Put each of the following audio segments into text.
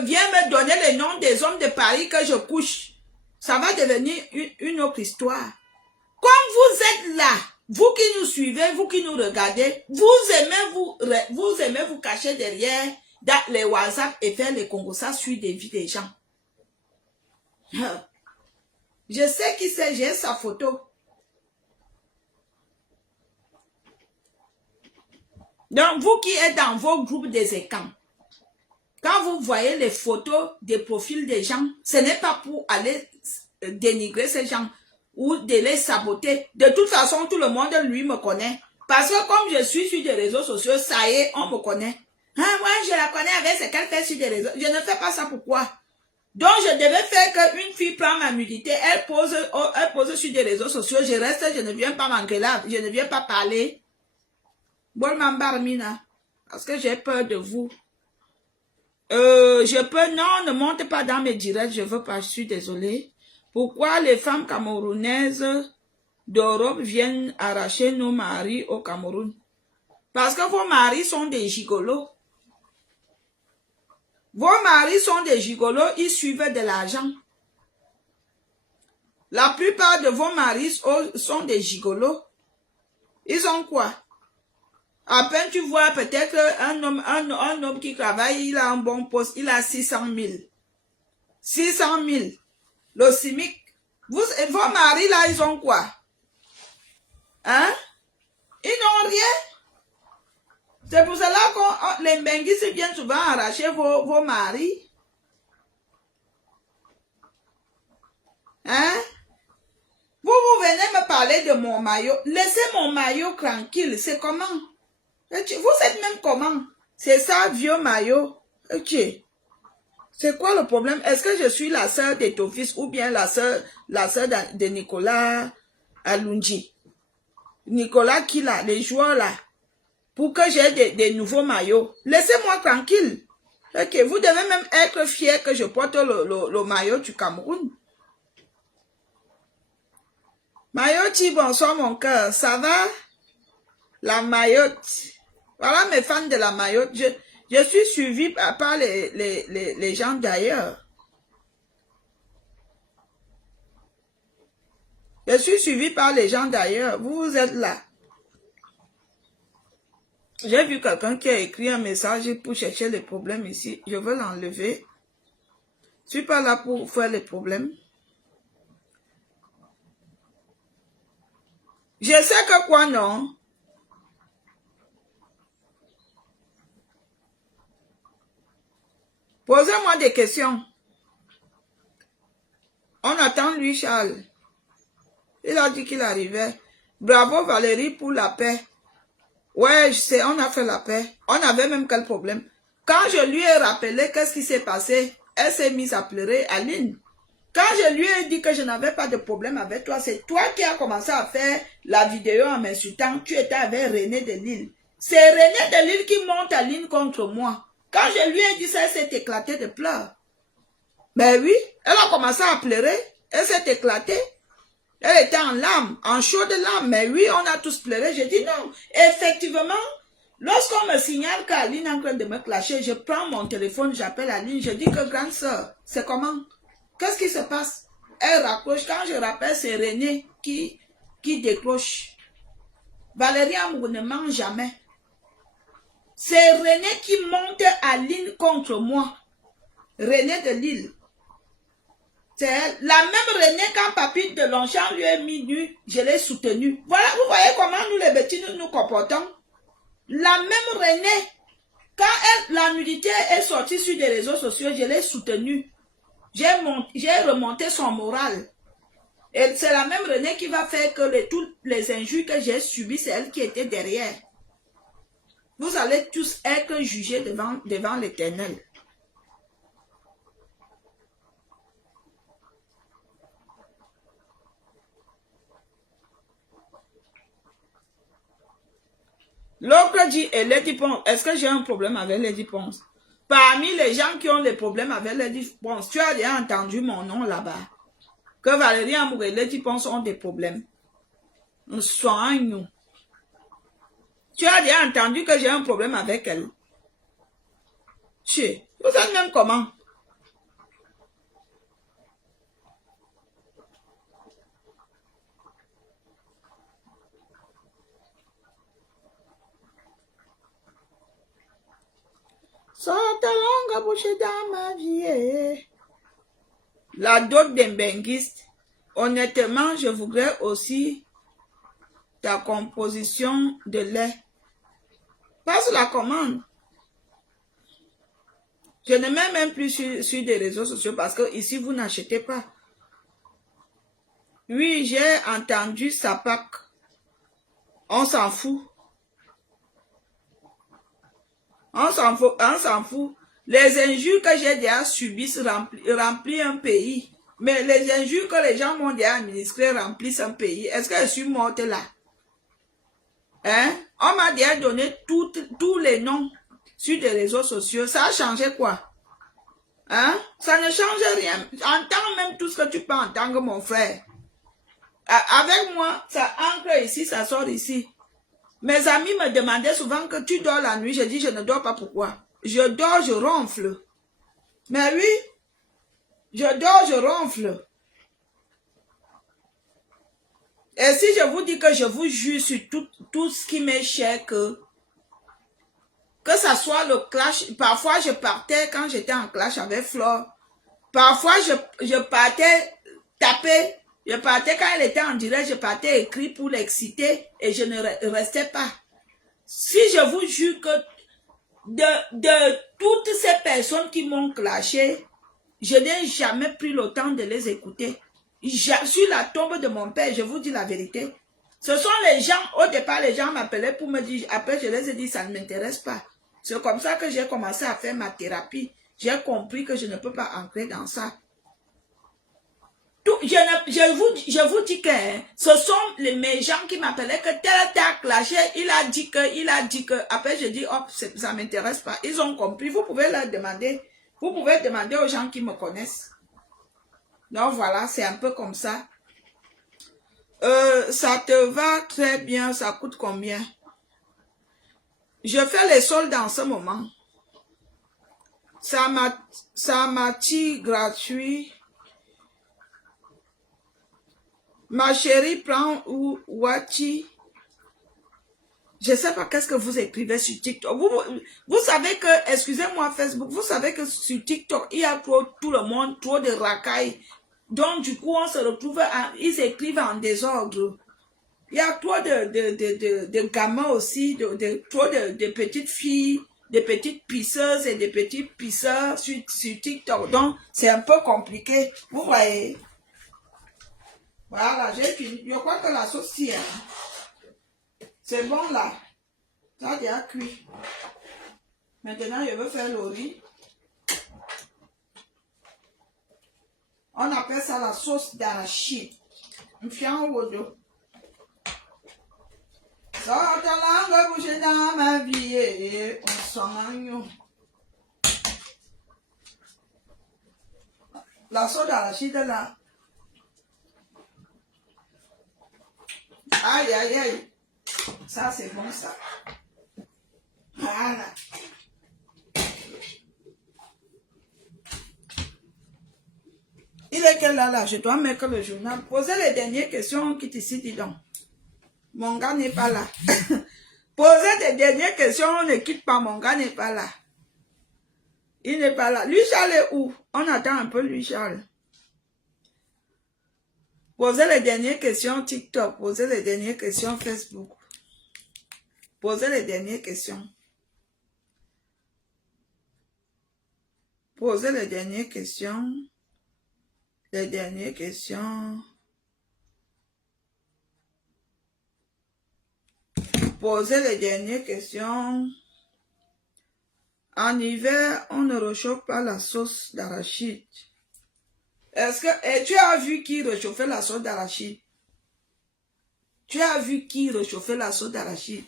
Viens me donner les noms des hommes de Paris que je couche. Ça va devenir une autre histoire. Comme vous êtes là, vous qui nous suivez, vous qui nous regardez, vous aimez vous cacher derrière dans les WhatsApp et faire les conversations sur des vies des gens. Je sais qui c'est, j'ai sa photo. Donc, vous qui êtes dans vos groupes des écrans, quand vous voyez les photos des profils des gens, ce n'est pas pour aller dénigrer ces gens ou de les saboter. De toute façon, tout le monde, lui, me connaît. Parce que comme je suis sur des réseaux sociaux, ça y est, on me connaît. Hein, moi, je la connais avec ce qu'elle fait sur des réseaux. Je ne fais pas ça pourquoi? Donc, je devais faire qu'une fille prend ma nudité, elle pose sur des réseaux sociaux, je reste, je ne viens pas m'engueuler, je ne viens pas parler. Bon, m'embarmina, parce que j'ai peur de vous. Je peux, non, ne monte pas dans mes directs, je veux pas, je suis désolée. Pourquoi les femmes camerounaises d'Europe viennent arracher nos maris au Cameroun? Parce que vos maris sont des gigolos. Vos maris sont des gigolos, ils suivent de l'argent. La plupart de vos maris sont des gigolos. Ils ont quoi? À peine tu vois peut-être un homme qui travaille, il a un bon poste, il a 600 000. 600 000. Le CIMIC. Vos maris là, ils ont quoi? Hein? Ils n'ont rien. C'est pour cela que les Benguis viennent souvent arracher vos maris. Hein? Vous venez me parler de mon maillot. Laissez mon maillot tranquille. C'est comment? Vous êtes même comment? C'est ça, vieux maillot. Ok. C'est quoi le problème? Est-ce que je suis la sœur de ton fils ou bien la sœur de Nicolas Alunji? Nicolas qui là, les joueurs là? Pour que j'ai des nouveaux maillots. Laissez-moi tranquille. Ok, vous devez même être fier que je porte le maillot du Cameroun. Mayotte, bonsoir mon cœur. Ça va? La Mayotte. Voilà mes fans de la Mayotte. Je suis suivi par les gens d'ailleurs. Je suis suivi par les gens d'ailleurs. Vous êtes là. J'ai vu quelqu'un qui a écrit un message pour chercher les problèmes ici. Je veux l'enlever. Je ne suis pas là pour faire les problèmes. Je sais que quoi non? Posez-moi des questions. On attend lui, Charles. Il a dit qu'il arrivait. Bravo Valérie pour la paix. Ouais, je sais, on a fait la paix. On avait même quel problème. Quand je lui ai rappelé qu'est-ce qui s'est passé, elle s'est mise à pleurer, Aline. Quand je lui ai dit que je n'avais pas de problème avec toi, c'est toi qui as commencé à faire la vidéo en m'insultant. Tu étais avec René de Lille. C'est René de Lille qui monte Aline contre moi. Quand je lui ai dit ça, elle s'est éclatée de pleurs. Ben oui, elle a commencé à pleurer. Elle s'est éclatée. Elle était en larmes, en chaudes larmes. Mais oui, on a tous pleuré. J'ai dit non. Effectivement, lorsqu'on me signale qu'Aline est en train de me clasher, je prends mon téléphone, j'appelle Aline. Je dis que grande soeur, c'est comment? Qu'est-ce qui se passe? Elle raccroche. Quand je rappelle, c'est René qui décroche. Valérie Amour ne ment jamais. C'est René qui monte Aline contre moi. René de Lille. C'est la même René, quand Papy de Longchamp lui a mis nu, je l'ai soutenu. Voilà, vous voyez comment nous les petits nous comportons. La même René, quand la nudité est sortie sur les réseaux sociaux, je l'ai soutenu. J'ai remonté son moral. Et c'est la même René qui va faire que toutes les injures que j'ai subies, c'est elle qui était derrière. Vous allez tous être jugés devant l'Éternel. L'autre dit, et Lady Ponce, est-ce que j'ai un problème avec Lady Ponce? Parmi les gens qui ont des problèmes avec Lady Ponce, tu as déjà entendu mon nom là-bas. Que Valérie Amour et Lady Ponce ont des problèmes. Soigne-nous. Tu as déjà entendu que j'ai un problème avec elle. Vous êtes même comment? Sors ta langue à boucher dans ma vie. La dot d'Embenguiste. Honnêtement, je voudrais aussi ta composition de lait. Passe la commande. Je ne mets même plus sur des réseaux sociaux parce que ici, vous n'achetez pas. Oui, j'ai entendu sa Sapac. On s'en fout. On s'en fout. Les injures que j'ai déjà subies remplissent un pays. Mais les injures que les gens m'ont déjà administrées remplissent un pays. Est-ce que je suis morte là? Hein? On m'a déjà donné tous les noms sur des réseaux sociaux. Ça a changé quoi? Hein? Ça ne change rien. Entends même tout ce que tu peux entendre, mon frère. Avec moi, ça ancre ici, ça sort ici. Mes amis me demandaient souvent que tu dors la nuit. Je dis, je ne dors pas. Pourquoi? Je dors, je ronfle. Mais oui, je dors, je ronfle. Et si je vous dis que je vous jure sur tout ce qui m'est cher, que ça soit le clash, parfois je partais quand j'étais en clash avec Flore, parfois je partais taper, je partais quand elle était en direct, je partais écrire pour l'exciter et je ne restais pas. Si je vous jure que de toutes ces personnes qui m'ont clashé, je n'ai jamais pris le temps de les écouter. Sur la tombe de mon père, je vous dis la vérité. Ce sont les gens, au départ, les gens m'appelaient pour me dire, après je les ai dit, ça ne m'intéresse pas. C'est comme ça que j'ai commencé à faire ma thérapie. J'ai compris que je ne peux pas entrer dans ça. Je vous dis que ce sont mes gens qui m'appelaient que tel t'a clashé, il a dit que. Après je dis, oh, ça ne m'intéresse pas. Ils ont compris. Vous pouvez leur demander. Vous pouvez demander aux gens qui me connaissent. Donc voilà, c'est un peu comme ça. Ça te va très bien, ça coûte combien? Je fais les soldes en ce moment. Ça m'a dit gratuit. Ma chérie prend ou Wati. Je ne sais pas qu'est-ce que vous écrivez sur TikTok. Vous savez que, excusez-moi Facebook, vous savez que sur TikTok, il y a tout le monde, trop de racailles. Donc, du coup, on se retrouve, ils écrivent en désordre. Il y a trop de gamins aussi, trop de petites filles, des petites pisseuses et des petits pisseurs sur TikTok. Donc, c'est un peu compliqué. Vous voyez? Voilà, j'ai fini. Je crois que la sauce, c'est bon là. Ça a déjà cuit. Maintenant, je veux faire le riz. On appelle ça la sauce d'arachide. Un fian au dos. Sors ta langue boucher dans ma vie, on s'en. La sauce d'arachide là. Aïe, aïe, aïe. Ça, c'est bon ça. Voilà. Il est quelle là? Je dois mettre le journal. Posez les dernières questions qui ici, dis donc. Mon gars n'est pas là. Posez des dernières questions, on ne quitte pas, mon gars n'est pas là. Il n'est pas là. Lui, Charles est où? On attend un peu lui, Charles. Posez les dernières questions TikTok. Posez les dernières questions Facebook. Posez les dernières questions. Posez les dernières questions. Les dernières questions. Posez les dernières questions. En hiver, on ne réchauffe pas la sauce d'arachide. Est-ce que tu as vu qui réchauffait la sauce d'arachide? Tu as vu qui réchauffait la sauce d'arachide?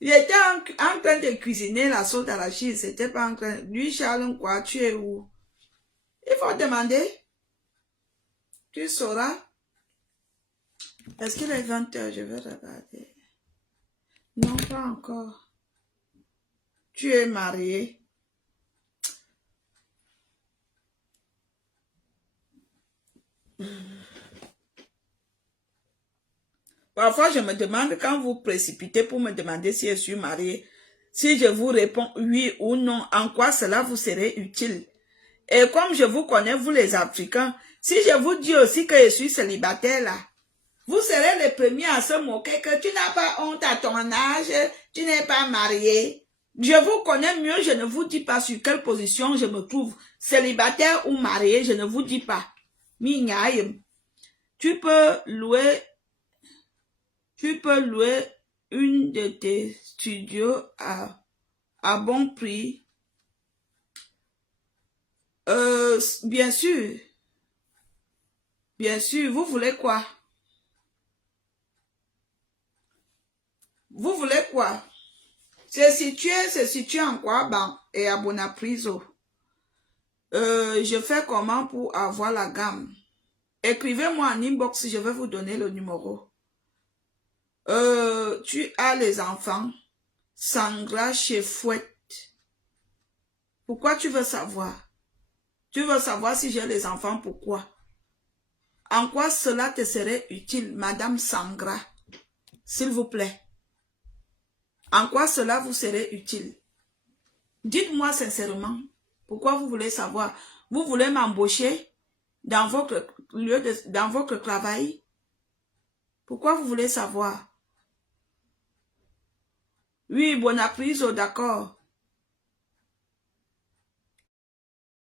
Il était en train de cuisiner la sauce d'arachide. C'était pas en train. Lui, Charles, quoi, tu es où? Il faut demander. Tu sauras. Est-ce qu'il est 20h? Je vais regarder. Non, pas encore. Tu es marié. Parfois, je me demande, quand vous précipitez pour me demander si je suis mariée, Si je vous réponds oui ou non, en quoi cela vous serait utile? Et comme je vous connais, vous les Africains, si je vous dis aussi que je suis célibataire là, vous serez les premiers à se moquer que tu n'as pas honte à ton âge, tu n'es pas marié. Je vous connais mieux, je ne vous dis pas sur quelle position je me trouve, célibataire ou marié, je ne vous dis pas. Tu peux louer une de tes studios à bon prix. Bien sûr. Bien sûr, vous voulez quoi? Vous voulez quoi? C'est situé en quoi, ben, et à Bonapriso. Je fais comment pour avoir la gamme? Écrivez-moi en inbox, je vais vous donner le numéro. Tu as les enfants. Sangra chez Fouette. Pourquoi tu veux savoir? Tu veux savoir si j'ai les enfants, pourquoi? En quoi cela te serait utile, Madame Sangra? S'il vous plaît. En quoi cela vous serait utile? Dites-moi sincèrement, pourquoi vous voulez savoir? Vous voulez m'embaucher dans votre dans votre travail? Pourquoi vous voulez savoir? Oui, Bonapriso, d'accord.